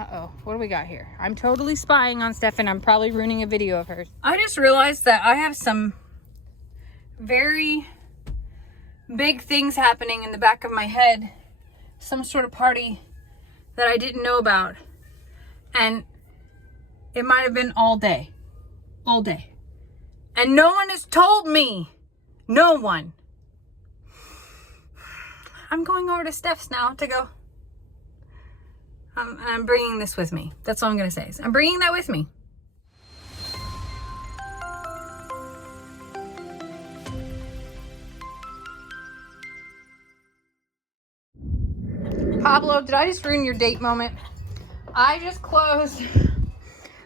Uh-oh, what do we got here? I'm totally spying on Steph, and I'm probably ruining a video of hers. I just realized that I have some very big things happening in the back of my head. Some sort of party that I didn't know about. And it might have been all day. All day. And no one has told me. No one. I'm going over to Steph's now to go. I'm bringing this with me. That's all I'm going to say. I'm bringing that with me. Pablo, did I just ruin your date moment? I just closed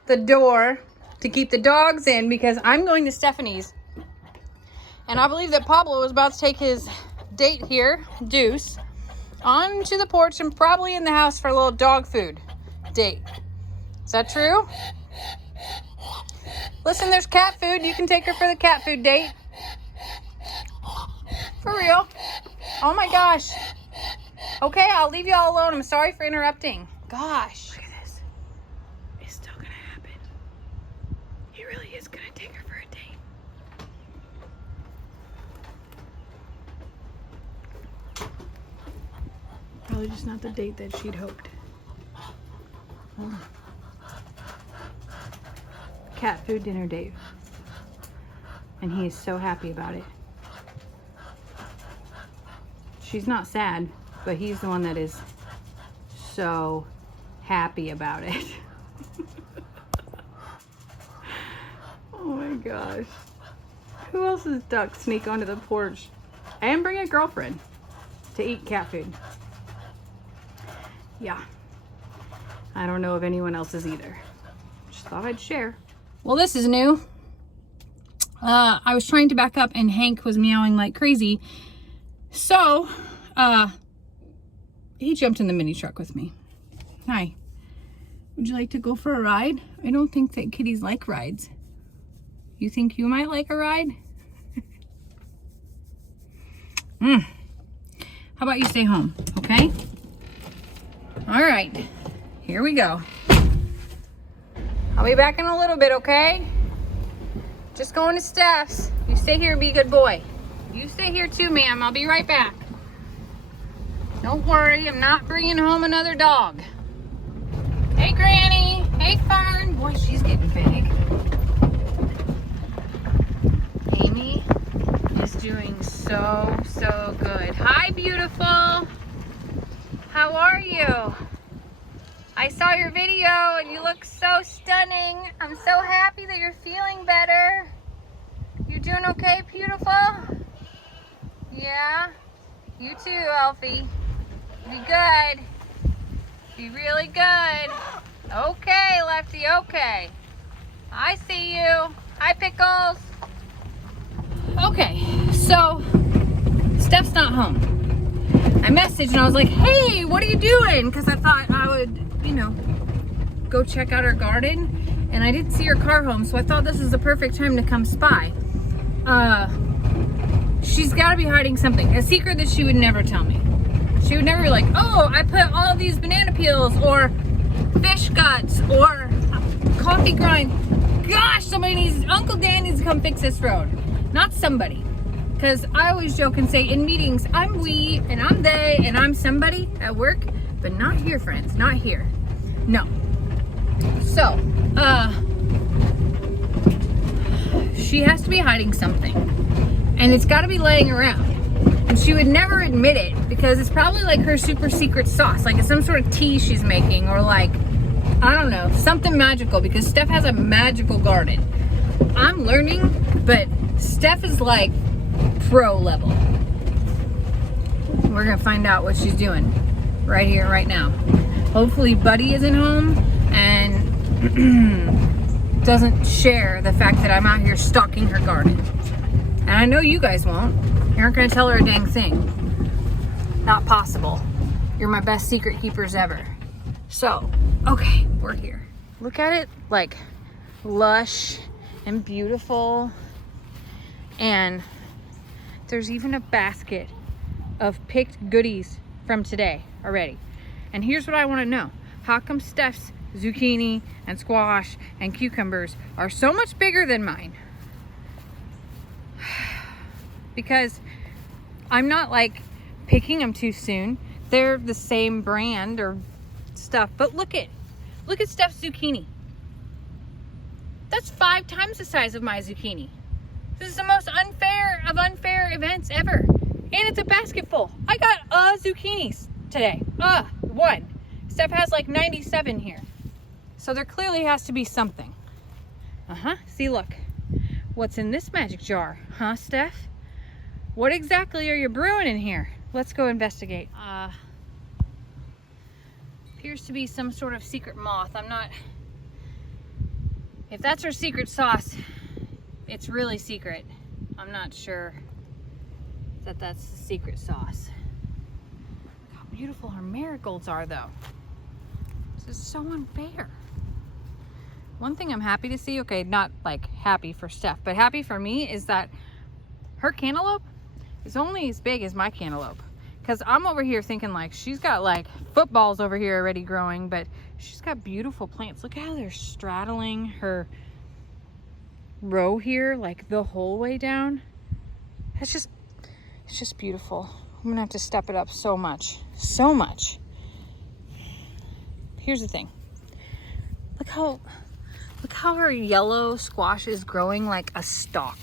the door to keep the dogs in because I'm going to Stephanie's. And I believe that Pablo was about to take his date here, Deuce, onto the porch and probably in the house for a little dog food date. Is that true? Listen, there's cat food. You can take her for the cat food date. For real. Oh my gosh. Okay, I'll leave you all alone. I'm sorry for interrupting. Gosh. Look at this. It's still gonna happen. He really is gonna take her for a date. Probably just not the date that she'd hoped. Oh. Cat food dinner date. And he is so happy about it. She's not sad, but he's the one that is so happy about it. Oh my gosh. Who else's ducks sneak onto the porch and bring a girlfriend to eat cat food? Yeah. I don't know of anyone else's either. Just thought I'd share. Well, this is new. I was trying to back up and Hank was meowing like crazy. So, he jumped in the mini truck with me. Hi. Would you like to go for a ride? I don't think that kitties like rides. You think you might like a ride? How about you stay home, okay? All right, here we go. I'll be back in a little bit, okay? Just going to Steph's. You stay here and be a good boy. You stay here too, ma'am. I'll be right back. Don't worry, I'm not bringing home another dog. Hey, Granny. Hey, Fern. Boy, she's getting big. Amy is doing so good. Hi, beautiful. How are you? I saw your video and you look so stunning. I'm so happy that you're feeling better. You doing okay, beautiful? Yeah? You too, Elfie. Be good. Be really good. Okay, Lefty, okay. I see you. Hi, Pickles. Okay, so Steph's not home. I messaged and I was like, hey, what are you doing? Because I thought I would, go check out her garden. And I didn't see her car home, so I thought this was the perfect time to come spy. She's got to be hiding something. A secret that she would never tell me. She would never be like, oh, I put all of these banana peels or fish guts or coffee grind. Gosh, Uncle Dan needs to come fix this road. Not somebody. Because I always joke and say in meetings, I'm we and I'm they and I'm somebody at work, but not here, friends, not here. No. So, she has to be hiding something. And it's got to be laying around. And she would never admit it because it's probably like her super secret sauce. Like it's some sort of tea she's making or like, I don't know, something magical because Steph has a magical garden. I'm learning, but Steph is like pro level. We're going to find out what she's doing right here, right now. Hopefully Buddy isn't home and doesn't share the fact that I'm out here stalking her garden. And I know you guys won't. You aren't going to tell her a dang thing. Not possible. You're my best secret keepers ever. So, okay, we're here. Look at it, like lush and beautiful. And there's even a basket of picked goodies from today already. And here's what I want to know. how come Steph's zucchini and squash and cucumbers are so much bigger than mine? Because I'm not like picking them too soon. They're the same brand or stuff, but look at Steph's zucchini. That's 5 times the size of my zucchini. This is the most unfair of unfair events ever. And it's a basket full. I got zucchinis today. One. Steph has like 97 here. So there clearly has to be something. See, look. What's in this magic jar? Huh, Steph? What exactly are you brewing in here? Let's go investigate. Appears to be some sort of secret moth. I'm not... If that's her secret sauce, it's really secret. I'm not sure that that's the secret sauce. Look how beautiful her marigolds are, though. This is so unfair. One thing I'm happy to see, okay, not like happy for Steph, but happy for me, is that her cantaloupe is only as big as my cantaloupe. Because I'm over here thinking like she's got like footballs over here already growing, but she's got beautiful plants. Look how they're straddling her row here, like the whole way down. It's just beautiful. I'm gonna have to step it up so much. Here's the thing. Look how her yellow squash is growing like a stalk.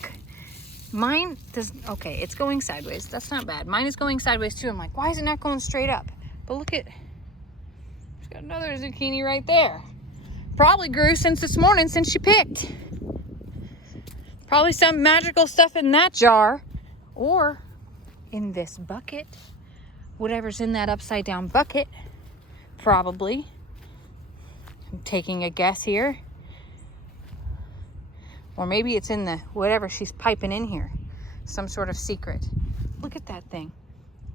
Mine does, okay, it's going sideways. That's not bad. Mine is going sideways too. I'm like, why is it not going straight up? But look at, she's got another zucchini right there. Probably grew since this morning, since she picked. Probably some magical stuff in that jar or in this bucket. Whatever's in that upside down bucket, probably. I'm taking a guess here. Or maybe it's in the whatever she's piping in here. Some sort of secret. Look at that thing.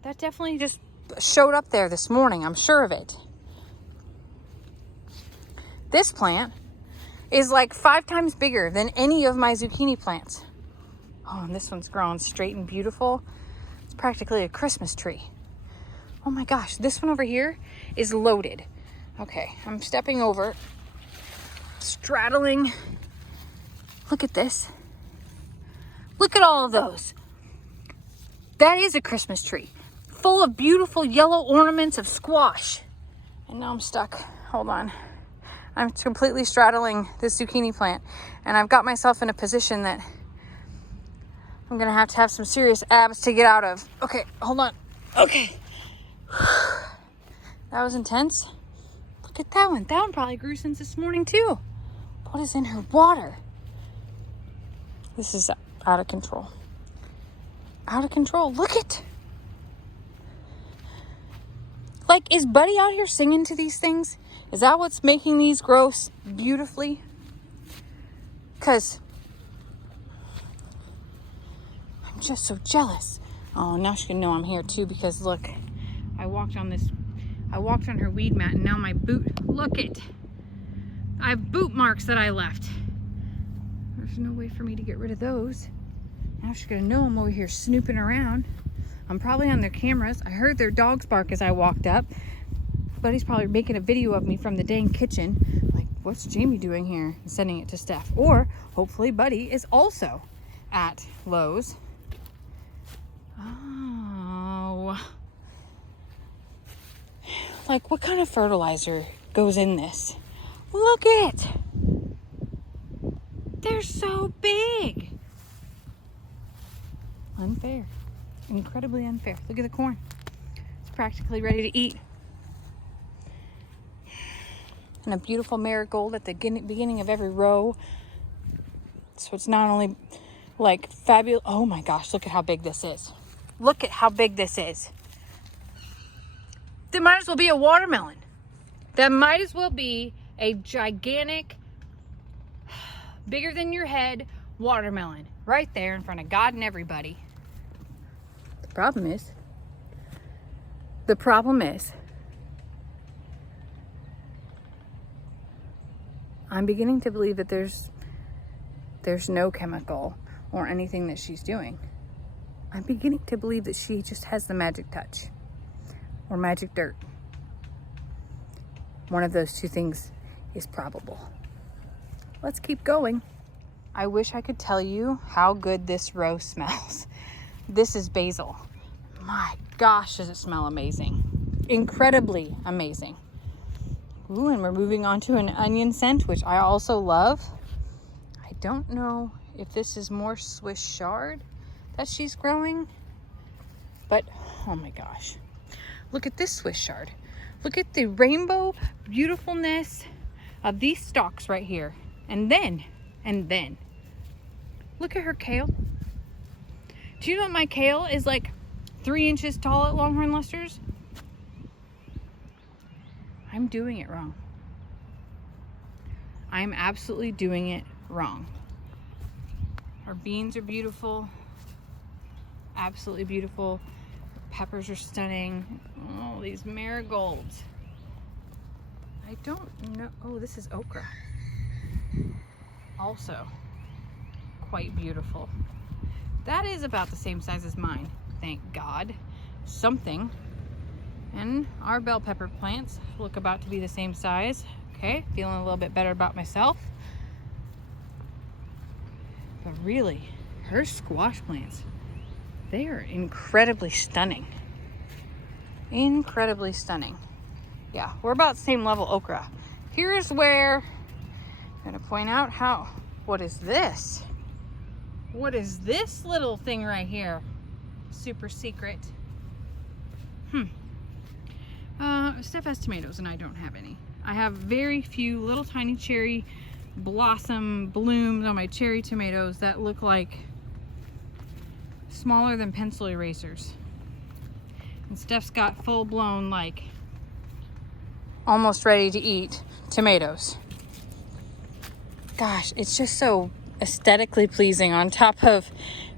That definitely just showed up there this morning. I'm sure of it. This plant is like 5 times bigger than any of my zucchini plants. Oh, and this one's growing straight and beautiful. It's practically a Christmas tree. Oh my gosh, this one over here is loaded. Okay, I'm stepping over, straddling. Look at this. Look at all of those. That is a Christmas tree full of beautiful yellow ornaments of squash. And now I'm stuck. Hold on. I'm completely straddling this zucchini plant, and I've got myself in a position that I'm gonna have to have some serious abs to get out of. Okay, hold on. Okay. That was intense. Look at that one. That one probably grew since this morning too. What is in her water? This is out of control. Out of control. Look at. Like, is Buddy out here singing to these things? Is that what's making these grow beautifully? Because I'm just so jealous. Oh, now she can know I'm here too, because look, I walked on her weed mat, and now my boot, look it. I have boot marks that I left. There's no way for me to get rid of those. Now she's gonna know I'm over here snooping around. I'm probably on their cameras. I heard their dogs bark as I walked up. Buddy's probably making a video of me from the dang kitchen. Like, what's Jamie doing here? And sending it to Steph. Or hopefully Buddy is also at Lowe's. Oh. Like, what kind of fertilizer goes in this? Look it. They're so big. Unfair. Incredibly unfair. Look at the corn. It's practically ready to eat. And a beautiful marigold at the beginning of every row. So it's not only like fabulous. Oh my gosh, look at how big this is. Look at how big this is. That might as well be a watermelon. That might as well be a gigantic, bigger than your head watermelon right there in front of God and everybody. The problem is I'm beginning to believe that there's no chemical or anything that she's doing. I'm beginning to believe that she just has the magic touch or magic dirt. One of those two things is probable. Let's keep going. I wish I could tell you how good this row smells. This is basil. My gosh, does it smell amazing. Incredibly amazing. Ooh, and we're moving on to an onion scent, which I also love. I don't know if this is more Swiss chard that she's growing, but oh my gosh. Look at this Swiss chard. Look at the rainbow beautifulness of these stalks right here. And then, look at her kale. Do you know my kale is like 3 inches tall at Longhorn Lester's? I'm doing it wrong. I'm absolutely doing it wrong. Our beans are beautiful. Absolutely beautiful. Peppers are stunning. Oh, these marigolds. I don't know. Oh, this is okra. Also quite beautiful. That is about the same size as mine, thank God. Something. And our bell pepper plants look about to be the same size. Okay, feeling a little bit better about myself. But really, her squash plants, they are incredibly stunning. Incredibly stunning. Yeah, we're about the same level okra. Here's where I'm gonna point out what is this? What is this little thing right here? Super secret. Steph has tomatoes and I don't have any. I have very few little tiny cherry blossom blooms on my cherry tomatoes that look like smaller than pencil erasers. And Steph's got full-blown, like, almost ready to eat tomatoes. Gosh, it's just so aesthetically pleasing on top of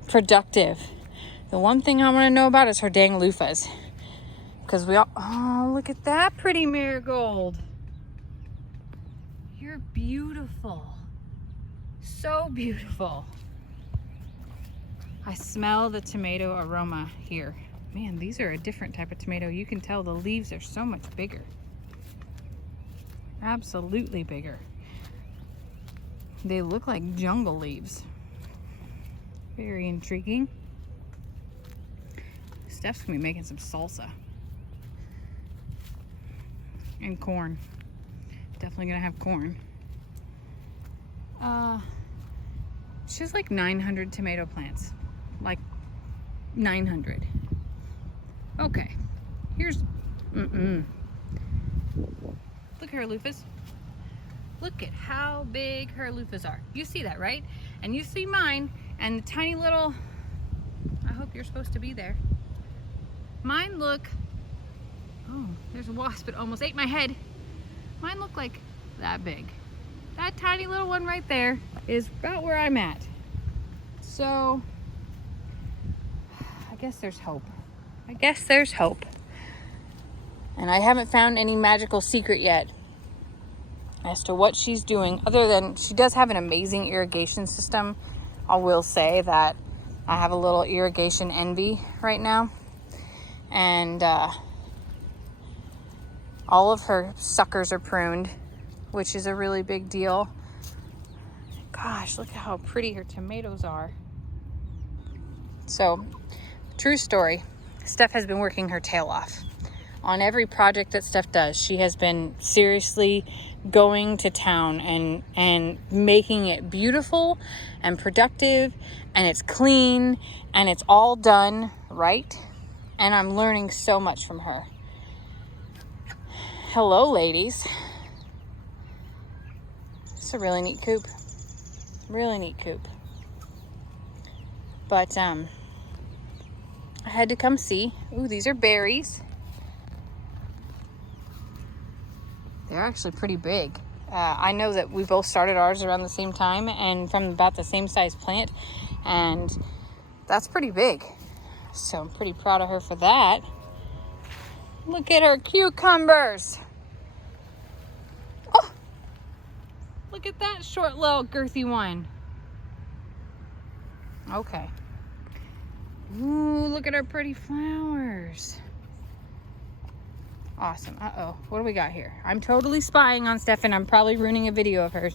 productive. The one thing I want to know about is her dang loofahs. Because oh, look at that pretty marigold. You're beautiful. So beautiful. I smell the tomato aroma here. Man, these are a different type of tomato. You can tell the leaves are so much bigger. Absolutely bigger. They look like jungle leaves. Very intriguing. Steph's gonna be making some salsa. And corn. Definitely gonna have corn. She has like 900 tomato plants. Like 900. Okay. Here's look at her loofahs. Look at how big her loofahs are. You see that, right? And you see mine and the tiny little, I hope you're supposed to be there. Mine look, oh, there's a wasp. It almost ate my head. Mine look like that big. That tiny little one right there is about where I'm at. So, I guess there's hope. I guess there's hope. And I haven't found any magical secret yet as to what she's doing, other than she does have an amazing irrigation system. I will say that I have a little irrigation envy right now. And all of her suckers are pruned, which is a really big deal. Gosh, look at how pretty her tomatoes are. So, true story, Steph has been working her tail off. On every project that Steph does, she has been seriously going to town and making it beautiful and productive, and it's clean and it's all done right. And I'm learning so much from her. Hello, ladies. It's a really neat coop. Really neat coop. But I had to come see. Ooh, these are berries. They're actually pretty big. I know that we both started ours around the same time and from about the same size plant, and that's pretty big. So I'm pretty proud of her for that. Look at her cucumbers. Oh, look at that short little girthy one. Okay. Ooh, look at our pretty flowers. Awesome. Uh-oh. What do we got here? I'm totally spying on Steph, and I'm probably ruining a video of hers.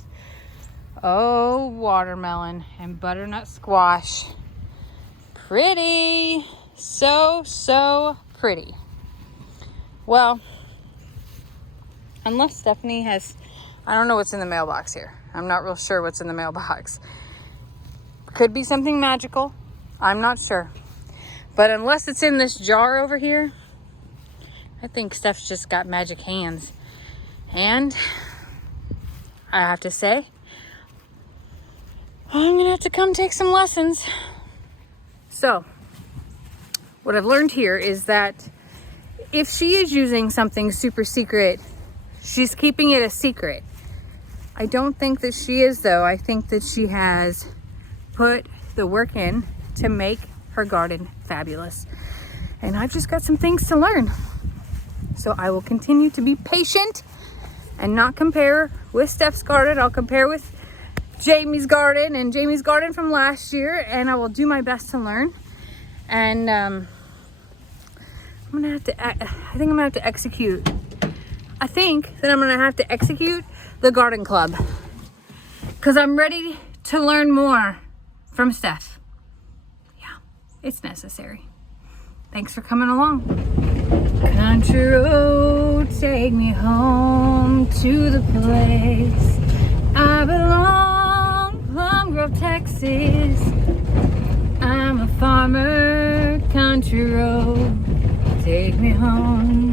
Oh, watermelon and butternut squash. Pretty. So pretty. Well, unless Stephanie has... I don't know what's in the mailbox here. I'm not real sure what's in the mailbox. Could be something magical. I'm not sure. But unless it's in this jar over here, I think Steph's just got magic hands. And I have to say, I'm going to have to come take some lessons. So, what I've learned here is that if she is using something super secret, she's keeping it a secret. I don't think that she is, though. I think that she has put the work in to make her garden fabulous. And I've just got some things to learn. So I will continue to be patient and not compare with Steph's garden. I'll compare with Jamie's garden and Jamie's garden from last year, and I will do my best to learn. And I think I'm gonna have to execute. I think that I'm gonna have to execute the garden club because I'm ready to learn more from Steph. Yeah, it's necessary. Thanks for coming along. Country road, take me home to the place I belong, Plum Grove, Texas. I'm a farmer, country road, take me home.